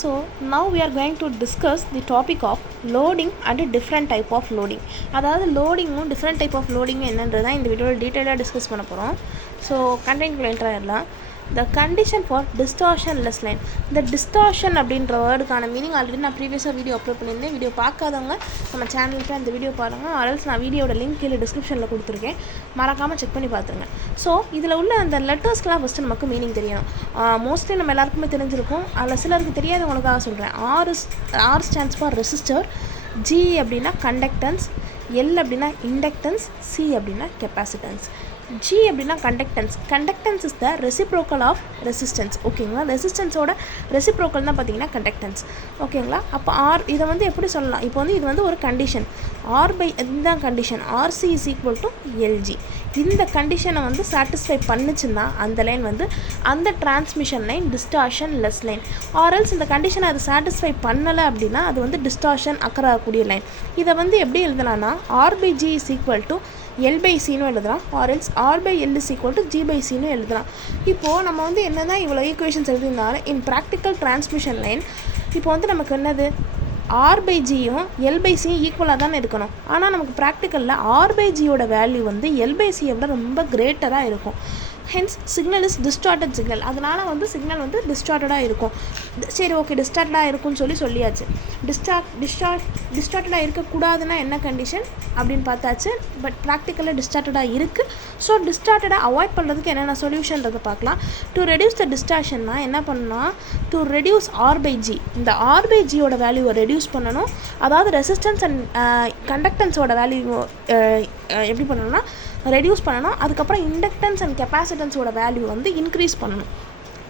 So now we are going to discuss the topic of loading and different type of loading. அதாவது லோடிங்கும் different type of loading என்னன்றதை இந்த வீடியோவில் டீட்டெயிலாக discuss பண்ண போகிறோம். ஸோ கண்டென்ட்குள்ள என்ட்ரு ஆகிடலாம். The condition for distortionless line. இந்த டிஸ்டார்ஷன் அப்படின்ற வேர்டுக்கான மீனிங் ஆல்ரெடி நான் ப்ரீவியஸாக வீடியோ அப்லோட் பண்ணியிருந்தேன். வீடியோ பார்க்காதவங்க நம்ம சேனலுக்கு அந்த வீடியோ பாருங்கள். ஆல்ஸ் நான் வீடியோட லிங்க் கீழே டிஸ்கிரிப்ஷனில் கொடுத்துருக்கேன், மறக்காமல் செக் பண்ணி பார்த்துருங்க. ஸோ இதில் உள்ள அந்த லெட்டர்ஸ்க்கெலாம் ஃபஸ்ட்டு நமக்கு மீனிங் தெரியணும். மோஸ்ட்லி நம்ம எல்லாருக்குமே தெரிஞ்சிருக்கும், அதில் சிலருக்கு தெரியாதவங்களுக்காக சொல்கிறேன். R stands for resistor, G அப்படின்னா கண்டக்டன்ஸ், எல் அப்படின்னா இண்டக்டன்ஸ், சி அப்படின்னா கெப்பாசிட்டன்ஸ். G அப்படின்னா conductance is the reciprocal of resistance. ஓகேங்களா, ரெசிஸ்டன்ஸோட ரெசிப்ரோக்கல் தான் பார்த்தீங்கன்னா கண்டக்டன்ஸ். ஓகேங்களா, அப்போ இதை வந்து எப்படி சொல்லலாம்? இப்போ வந்து இது வந்து ஒரு கண்டிஷன், இதுதான் condition, RC is equal to LG. இந்த கண்டிஷனை வந்து சாட்டிஸ்ஃபை பண்ணுச்சுன்னா அந்த லைன் வந்து அந்த transmission line distortionless line. Or else இந்த கண்டிஷனை அது சாட்டிஸ்ஃபை பண்ணலை அப்படின்னா அது வந்து டிஸ்டார்ஷன் அக்கர் ஆகக்கூடிய லைன். இதை வந்து எப்படி எழுதலாம்னா ஆர்/ஜி இஸ் ஈக்குவல் டு எல்/சின்னு எழுதலாம், ஆர்எல்ஸ் ஆர்/எல் இஸ் ஈக்குவல் டு ஜி/சின்னு எழுதலாம். இப்போது நம்ம வந்து என்ன தான் இவ்வளோ ஈக்குவேஷன்ஸ் எழுதியிருந்தாலும் இன் ப்ராக்டிக்கல் டிரான்ஸ்மிஷன் லைன் இப்போ வந்து நமக்கு என்னது ஆர்/ஜியும் எல்/சியும் ஈக்குவலாக தானே இருக்கணும். ஆனால் நமக்கு ப்ராக்டிக்கலில் ஆர்/ஜியோட வேல்யூ வந்து எல்/சியை விட ரொம்ப கிரேட்டராக இருக்கும். Hence signal is distorted signal. அதனால் வந்து சிக்னல் வந்து டிஸ்டார்டடாக இருக்கும். சரி, ஓகே, டிஸ்டார்டடாக இருக்குன்னு சொல்லியாச்சு. டிஸ்டார்டடாக இருக்கக்கூடாதுன்னா என்ன கண்டிஷன் அப்படின்னு பார்த்தாச்சு. பட் ப்ராக்டிக்கலாக டிஸ்டார்டடாக இருக்குது. ஸோ டிஸ்டார்டடாக அவாய்ட் பண்ணுறதுக்கு என்னென்ன சொல்யூஷன்றதை பார்க்கலாம். டு ரெடியூஸ் த டிஸ்டார்ஷன்னா என்ன பண்ணால், டு ரெடியூஸ் ஆர்/ஜி, இந்த ஆர்/ஜியோட வேல்யூவை ரெடியூஸ் பண்ணணும். அதாவது ரெசிஸ்டன்ஸ் அண்ட் கண்டக்டன்ஸோட வேல்யூ எப்படி பண்ணணும்னா ரெடியூஸ் பண்ணணும். அதுக்கப்புறம் இண்டக்டன்ஸ் அண்ட் கெப்பாசிட்டன்ஸோட வேல்யூ வந்து இன்க்ரீஸ் பண்ணணும்.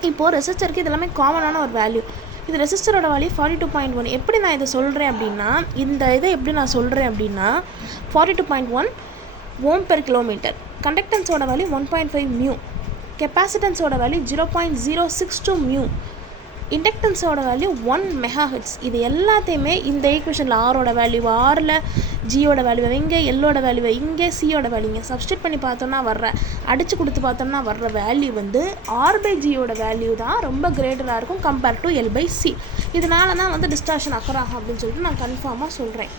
இப்போது ரெசிஸ்டருக்கு இது எல்லாமே காமனான ஒரு வேல்யூ. இது ரெசிஸ்டரோட வேல்யூ 42.1. எப்படி நான் இதை சொல்கிறேன் அப்படின்னா, இந்த இதை எப்படி நான் சொல்கிறேன் அப்படின்னா 42.1 ஓம் பெர் கிலோமீட்டர், கண்டக்டன்ஸோட வேல்யூ 1.5 மியூ, கெப்பாசிட்டன்ஸோட வேல்யூ 0.062 மியூ, இண்டக்டன்ஸோட வேல்யூ 1 மெகாஹெட்ஸ். இது எல்லாத்தையுமே இந்த ஈக்குவேஷனில் ஆரோட வேல்யூ ஆரில், ஜியோட வேல்யூ இங்கே, எல்லோட வேல்யூ இங்கே, சியோட வேல்யூ இங்கே சப்ஸ்டியூட் பண்ணி பார்த்தோம்னா அடித்து கொடுத்து பார்த்தோம்னா வர்ற வேல்யூ வந்து ஆர்/ஜியோட வேல்யூ தான் ரொம்ப கிரேட்டராக இருக்கும் கம்பேர் டு எல்/சி. இதனால தான் வந்து டிஸ்டார்ஷன் அக்கர் ஆகும் அப்படின்னு சொல்லிட்டு நான் கன்ஃபார்மாக சொல்கிறேன்.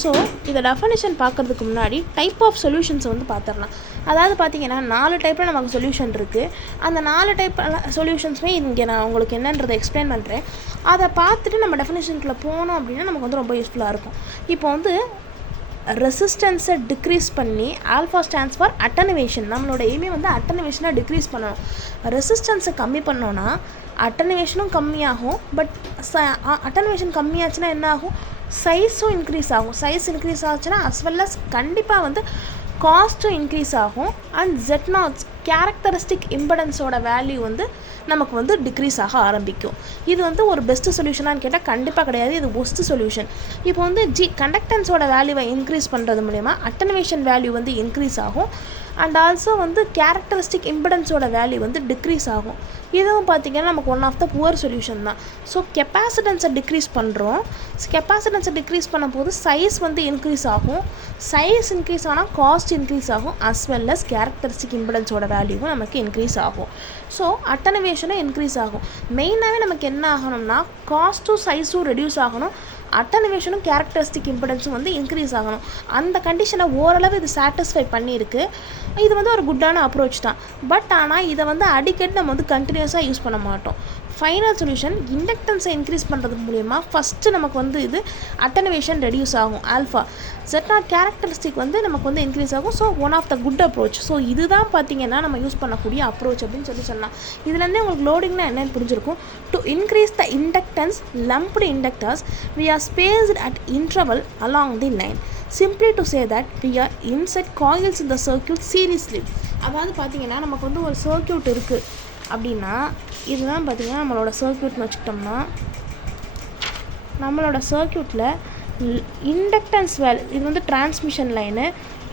ஸோ இதை டெஃபனிஷன் பார்க்குறதுக்கு முன்னாடி டைப் ஆஃப் சொல்யூஷன்ஸை வந்து பார்த்துடலாம். அதாவது பார்த்தீங்கன்னா 4 டைப்பில் நமக்கு சொல்யூஷன் இருக்குது. அந்த 4 டைப் சொல்யூஷன்ஸுமே இங்கே நான் உங்களுக்கு என்னன்றதை எக்ஸ்பிளைன் பண்ணுறேன். அதை பார்த்துட்டு நம்ம டெஃபினேஷனுக்குள்ளே போனோம் அப்படின்னா நமக்கு வந்து ரொம்ப யூஸ்ஃபுல்லாக இருக்கும். இப்போ வந்து ரெசிஸ்டன்ஸை டிக்ரீஸ் பண்ணி ஆல்ஃபா ஸ்டாண்ட்ஸ் ஃபார் அட்டனுவேஷன். நம்மளோட எய்மே வந்து அட்டனுவேஷனை டிக்ரீஸ் பண்ணணும். ரெசிஸ்டன்ஸை கம்மி பண்ணோன்னா அட்டனுவேஷனும் கம்மியாகும். பட் அட்டனுவேஷன் கம்மியாச்சுன்னா என்ன ஆகும், சைஸும் இன்க்ரீஸ் ஆகும். சைஸ் இன்க்ரீஸ் ஆச்சுன்னா அஸ் வெல் அஸ் கண்டிப்பாக வந்து காஸ்ட்டும் இன்க்ரீஸ் ஆகும். அண்ட் Z0 கேரக்டரிஸ்டிக் இம்படன்ஸோட வேல்யூ வந்து நமக்கு வந்து டிக்ரீஸ் ஆக ஆரம்பிக்கும். இது வந்து ஒரு பெஸ்ட்டு சொல்யூஷனான்னு கேட்டால் கண்டிப்பாக கிடையாது, இது ஒஸ்ட்டு சொல்யூஷன். இப்போ வந்து கண்டக்டன்ஸோட வேல்யூவை இன்க்ரீஸ் பண்ணுறது மூலமா அட்டனுவேஷன் வேல்யூ வந்து இன்க்ரீஸ் ஆகும். அண்ட் ஆல்சோ வந்து கேரக்டரிஸ்டிக் இம்படன்ஸோட வேல்யூ வந்து டிக்ரீஸ் ஆகும். இதுவும் பார்த்திங்கன்னா நமக்கு one of the poor solution தான். ஸோ கெப்பாசிட்டன்ஸை டிக்ரீஸ் பண்ணுறோம். கெப்பாசிட்டன்ஸை டிக்ரீஸ் பண்ணும்போது சைஸ் வந்து இன்க்ரீஸ் ஆகும். சைஸ் இன்க்ரீஸ் ஆனால் காஸ்ட் இன்க்ரீஸ் ஆகும். அஸ் வெல் அஸ் கேரக்டரிஸ்டிக் இம்படன்ஸோட வேல்யூவும் நமக்கு இன்க்ரீஸ் ஆகும். ஸோ அட்டனுவேஷனும் இன்க்ரீஸ் ஆகும். மெயினாகவே நமக்கு என்ன ஆகணும்னா காஸ்ட்டும் சைஸும் ரெடியூஸ் ஆகணும், அட்டனுவேஷனும் கேரக்டரிஸ்டிக் இம்படன்ஸும் வந்து இன்க்ரீஸ் ஆகணும். அந்த கண்டிஷனை ஓரளவு இது சாட்டிஸ்ஃபை பண்ணியிருக்கு. இது வந்து ஒரு குட்டான அப்ரோச் தான். பட் ஆனால் இதை வந்து அடிக்கடி நம்ம வந்து கண்டினியூஸாக யூஸ் பண்ண மாட்டோம். ஃபைனல் சொல்யூஷன் இண்டக்டன்ஸை இன்க்ரீஸ் பண்ணுறது மூலிமா ஃபஸ்ட்டு நமக்கு வந்து இது அட்டனுவேஷன் ரெடியூஸ் ஆகும். ஆல்ஃபா Z0 கேரக்டரிஸ்டிக் வந்து நமக்கு வந்து இன்க்ரீஸ் ஆகும். So one of the good approach. So இதுதான் பார்த்திங்கன்னா நம்ம யூஸ் பண்ணக்கூடிய அப்ரோச் அப்படின்னு சொல்லலாம். இதுலேருந்தே உங்களுக்கு லோடிங்னா என்னென்னு புரிஞ்சிருக்கும். To increase the inductance lumped inductors we are spaced at interval along the line. Simply to say that we are insert coils in the circuit seriously. அதாவது பார்த்திங்கன்னா நமக்கு வந்து ஒரு சர்க்யூட் இருக்குது அப்படின்னா இதுதான் பார்த்திங்கன்னா நம்மளோட சர்க்யூட்னு வச்சுக்கிட்டோம்னா நம்மளோட சர்க்யூட்டில் இண்டக்டன்ஸ் வேல்யூ இது வந்து டிரான்ஸ்மிஷன் லைனு.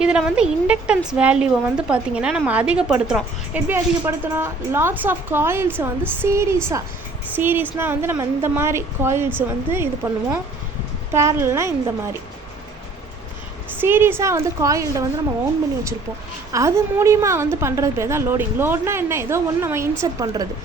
இதில் வந்து இண்டக்டன்ஸ் வேல்யூவை வந்து பார்த்திங்கன்னா நம்ம அதிகப்படுத்துகிறோம். எப்படி அதிகப்படுத்துகிறோம், லாட்ஸ் ஆஃப் காயில்ஸை வந்து சீரீஸ்னால் வந்து நம்ம இந்த மாதிரி காயில்ஸை வந்து இது பண்ணுவோம். பேரல்னால் இந்த மாதிரி சீரியஸாக வந்து காயிலில் வந்து நம்ம ஓன் பண்ணி வச்சுருப்போம். அது மூலியமாக வந்து பண்ணுறது பேர் தான் லோடிங். லோட்னா என்ன, ஏதோ ஒன்று நம்ம இன்சர்ட் பண்ணுறது.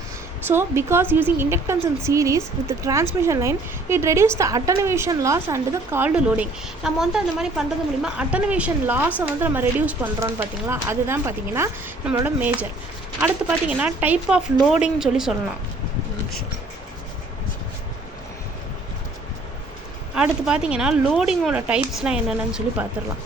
So because using inductance in series with the transmission line, it reduces the attenuation loss and the called loading. நம்ம வந்து அந்த மாதிரி பண்ணுறது மூலிமா attenuation loss-ஐ வந்து நம்ம ரெடியூஸ் பண்ணுறோன்னு பார்த்தீங்களா, அதுதான் பார்த்தீங்கன்னா நம்மளோட மேஜர். அடுத்து பார்த்தீங்கன்னா டைப் ஆஃப் லோடிங் சொல்லி சொல்லலாம். அடுத்து பார்த்தீங்கன்னா லோடிங்கோட டைப்ஸ்லாம் என்னென்னு சொல்லி பார்த்துடலாம்.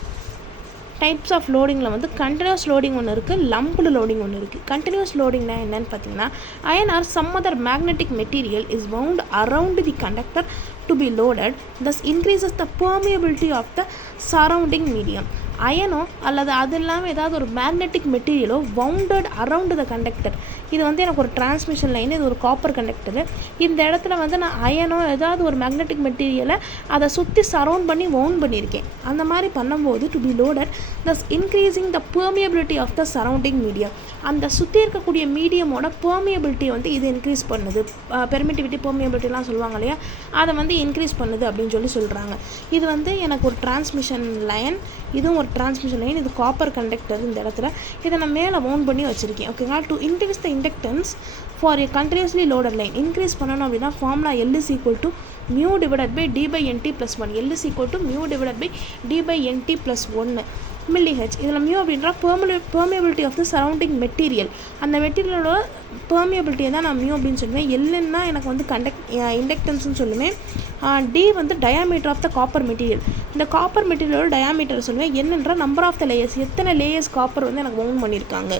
டைப்ஸ் ஆஃப் லோடிங்கில் வந்து கண்டினியூஸ் லோடிங் ஒன்று இருக்குது, லம்ப்டு லோடிங் ஒன்று இருக்குது. கண்டினியூஸ் லோடிங்னா என்னென்னு பார்த்தீங்கன்னா, iron or some other magnetic material is wound around the conductor to be loaded, thus increases the permeability of the surrounding medium. அயனோ அல்லது அது இல்லாமல் ஏதாவது ஒரு மேக்னெட்டிக் மெட்டீரியலோ வவுண்டட் அரவுண்ட் த கண்டக்டர். இது வந்து எனக்கு ஒரு டிரான்ஸ்மிஷன் லைன், இது ஒரு காப்பர் கண்டக்டரு. இந்த இடத்துல வந்து நான் அயனோ ஏதாவது ஒரு மேக்னெட்டிக் மெட்டீரியலை அதை சுற்றி சரவுண்ட் பண்ணி வவுண்ட் பண்ணியிருக்கேன். அந்த மாதிரி பண்ணும்போது to be loaded thus increasing the permeability of the surrounding medium. அந்த சுற்றி இருக்கக்கூடிய மீடியமோட பெர்மியபிலிட்டி வந்து இது இன்க்ரீஸ் பண்ணுது. பெர்மிட்டிவிட்டி பெர்மியபிலிட்டிலாம் சொல்லுவாங்க இல்லையா, அதை வந்து இன்க்ரீஸ் பண்ணுது அப்படின்னு சொல்கிறாங்க. இது வந்து எனக்கு ஒரு டிரான்ஸ்மிஷன் லைன், இதுவும் ஒரு டிரான்ஸ்மிஷன் லைன், இது காப்பர் கண்டக்டர். இந்த இடத்துல இதை நான் மேலே வவுண்ட் பண்ணி வச்சுருக்கேன். ஓகேங்களா. To increase the inductance for A continuously loaded line, increase பண்ணணும் அப்படின்னா formula L is equal to mu divided by d by nt plus 1. L is equal to mu divided by d by nt plus 1 மில்லிஹெச். இதில் mu அப்படின்ற permeability of the surrounding material, அந்த மெட்டீரியலோட பெர்மியபிலிட்டியை தான் நான் mu அப்படின்னு சொல்லுவேன். எல்லுன்னா எனக்கு வந்து இண்டக்டன்ஸ்னு சொல்லுவேன். டி வந்து diameter of the copper material, இந்த காப்பர் மெட்டீரியலோட டயாமீட்டர் சொல்லுவேன். என்னன்ற நம்பர் ஆஃப் த லேயர்ஸ், எத்தனை லேயர்ஸ் காப்பர் வந்து எனக்கு வவுண்ட் பண்ணியிருக்காங்க.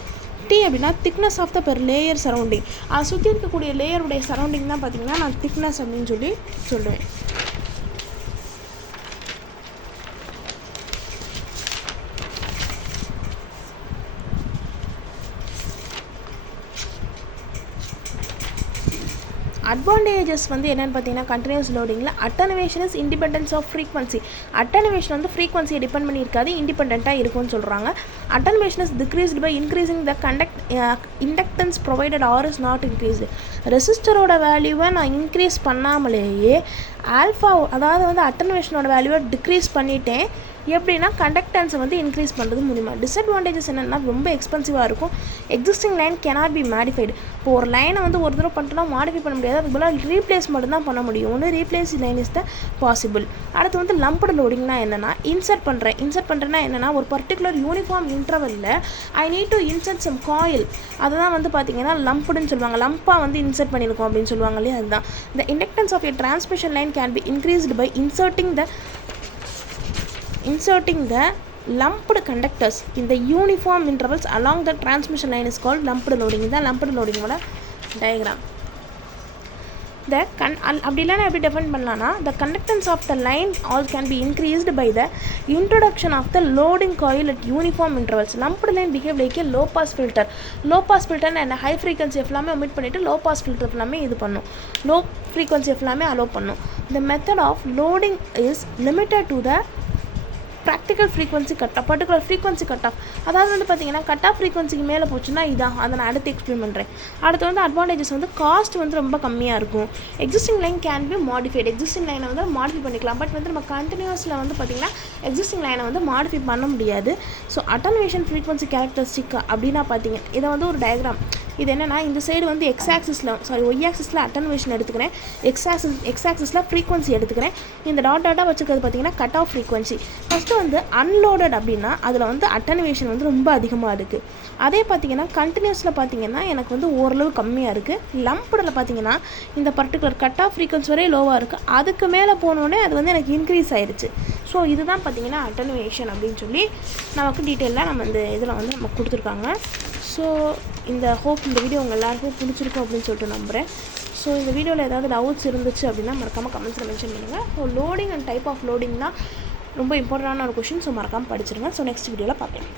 டி அப்படின்னா thickness of the per layer surrounding, அதை சுற்றி இருக்கக்கூடிய லேயருடைய சரௌண்டிங் தான் பார்த்தீங்கன்னா நான் திக்னஸ் அப்படின்னு சொல்லுவேன். அட்வான்டேஜஸ் வந்து என்னென்னு பார்த்தீங்கன்னா கண்டினியூஸ் லோடிங்கில் attenuation is independence of frequency. Attenuation வந்து ஃப்ரீக்வன்சியை டிபெண்ட் பண்ணியிருக்காது, இண்டிபெண்ட்டாக இருக்கும்னு சொல்கிறாங்க. Attenuation is decreased by increasing the inductance provided R is not increased. ரெசிஸ்டரோட வேல்யூவை நான் இன்க்ரீஸ் பண்ணாமலேயே ஆல்ஃபா, அதாவது வந்து அட்டனுவேஷனோட வேல்யூவை டிக்ரீஸ் பண்ணிட்டேன். எப்படின்னா கண்டக்டன்ஸை வந்து இன்க்ரீஸ் பண்ணுறது மூலிமா. டிஸ்அட்வான்டேஜஸ் என்னென்னா ரொம்ப எக்ஸ்பென்சிவாக இருக்கும். Existing line cannot be modified. இப்போ ஒரு லைனை வந்து ஒரு தடவை பண்ணிட்டோம்னா மாடிஃபை பண்ண முடியாது, அது போல் ரீப்ளேஸ் மட்டும்தான் பண்ண முடியும். ஒன்று replace line is the possible. அடுத்து வந்து லம்ப்டு லோடிங்னா என்னென்னா இன்சர்ட் பண்ணுறேன்னா என்னென்னா ஒரு பர்டிகுலர் யூனிஃபார்ம் இன்டர்வலில் I need to insert some coil, அதை தான் வந்து பார்த்தீங்கன்னா லம்ப்டுன்னு சொல்லுவாங்க. லம்பாக வந்து இன்சர்ட் பண்ணியிருக்கோம் அப்படின்னு சொல்லுவாங்க இல்லையா, அதுதான். இந்த inductance of a transmission line can be increased by inserting the lumped conductors in the uniform intervals along the transmission line is called lumped loading. இதுதான் lumped loading ஓட diagram. அப்படி இல்லைனா எப்படி டிஃபைன் பண்ணலான்னா the conductance of the line all can be increased by the introduction of the loading coil at uniform intervals. lumped line behave like a low pass filter. low pass filter and high frequency எல்லாமே omit பண்ணிட்டு low pass filter எல்லாமே இது பண்ணும், low frequency எல்லாமே allow பண்ணும். the method of loading is limited to the practical frequency cut off, particular frequency cut off. அதாவது வந்து பார்த்தீங்கன்னா கட் ஆஃப் ஃப்ரீக்வன்சிக்கு மேலே போச்சுன்னா இதான், அதை நான் அடுத்து எக்ஸ்பிளைன் பண்ணுறேன். அடுத்து வந்து அட்வான்டேஜஸ் வந்து காஸ்ட் வந்து ரொம்ப கம்மியாக இருக்கும். Existing line can B modified. Existing லைனை வந்து மாடிஃபை பண்ணிக்கலாம், பட் வந்து நம்ம கண்டினியூஸில் வந்து பார்த்திங்கன்னா எக்ஸிஸ்டிங் லைனை வந்து மாடிஃபை பண்ண முடியாது. ஸோ அட்டனுவேஷன் ஃப்ரீக்வன்சி கேரக்டரிஸ்டிக் அப்படின்னா பார்த்தீங்க, இதை வந்து ஒரு டயக்ராம். இது என்னென்னா இந்த சைடு வந்து ஒய் ஆக்சிஸில் அட்டனுவேஷன் எடுத்துக்கிறேன், எக்ஸ் ஆக்சிஸில் ஃப்ரீக்வன்சி எடுத்துக்கிறேன். இந்த டாட்டாக வச்சுக்கிறது பார்த்தீங்கன்னா கட் ஆஃப் ஃப்ரீக்வன்சி. ஃபஸ்ட்டு வந்து அன்லோடட் அப்படின்னா அதில் வந்து அட்டனுவேஷன் வந்து ரொம்ப அதிகமாக இருக்குது. அதே பார்த்தீங்கன்னா கண்டினியூஸில் பார்த்தீங்கன்னா எனக்கு வந்து ஓரளவு கம்மியாக இருக்குது. லம்ப்டில் பார்த்தீங்கன்னா இந்த பர்டிகுலர் கட் ஆஃப் ஃப்ரீக்வன்சி வரையும் லோவாக இருக்குது, அதுக்கு மேலே போனோடனே அது வந்து எனக்கு இன்க்ரீஸ் ஆயிடுச்சு. ஸோ இதுதான் பார்த்தீங்கன்னா அட்டனுவேஷன் அப்படின்னு சொல்லி நமக்கு டீட்டெயிலாக நம்ம இந்த இதில் வந்து நமக்கு கொடுத்துருக்காங்க. ஸோ இந்த வீடியோ உங்கள் எல்லாருக்கும் பிடிச்சிருக்கும் அப்படின்னு சொல்லிட்டு நம்புகிறேன். ஸோ இந்த வீடியோவில் ஏதாவது டவுட்ஸ் இருந்துச்சு அப்படின்னா மறக்காமல் கமெண்ட்ஸில் மென்ஷன் பண்ணுங்கள். So loading and type of loading தான் ரொம்ப இம்பார்ட்டண்டான ஒரு கொஷின். ஸோ மறக்காமல் படிச்சிருங்க. ஸோ நெக்ஸ்ட் வீடியோவில் பார்க்கலாம்.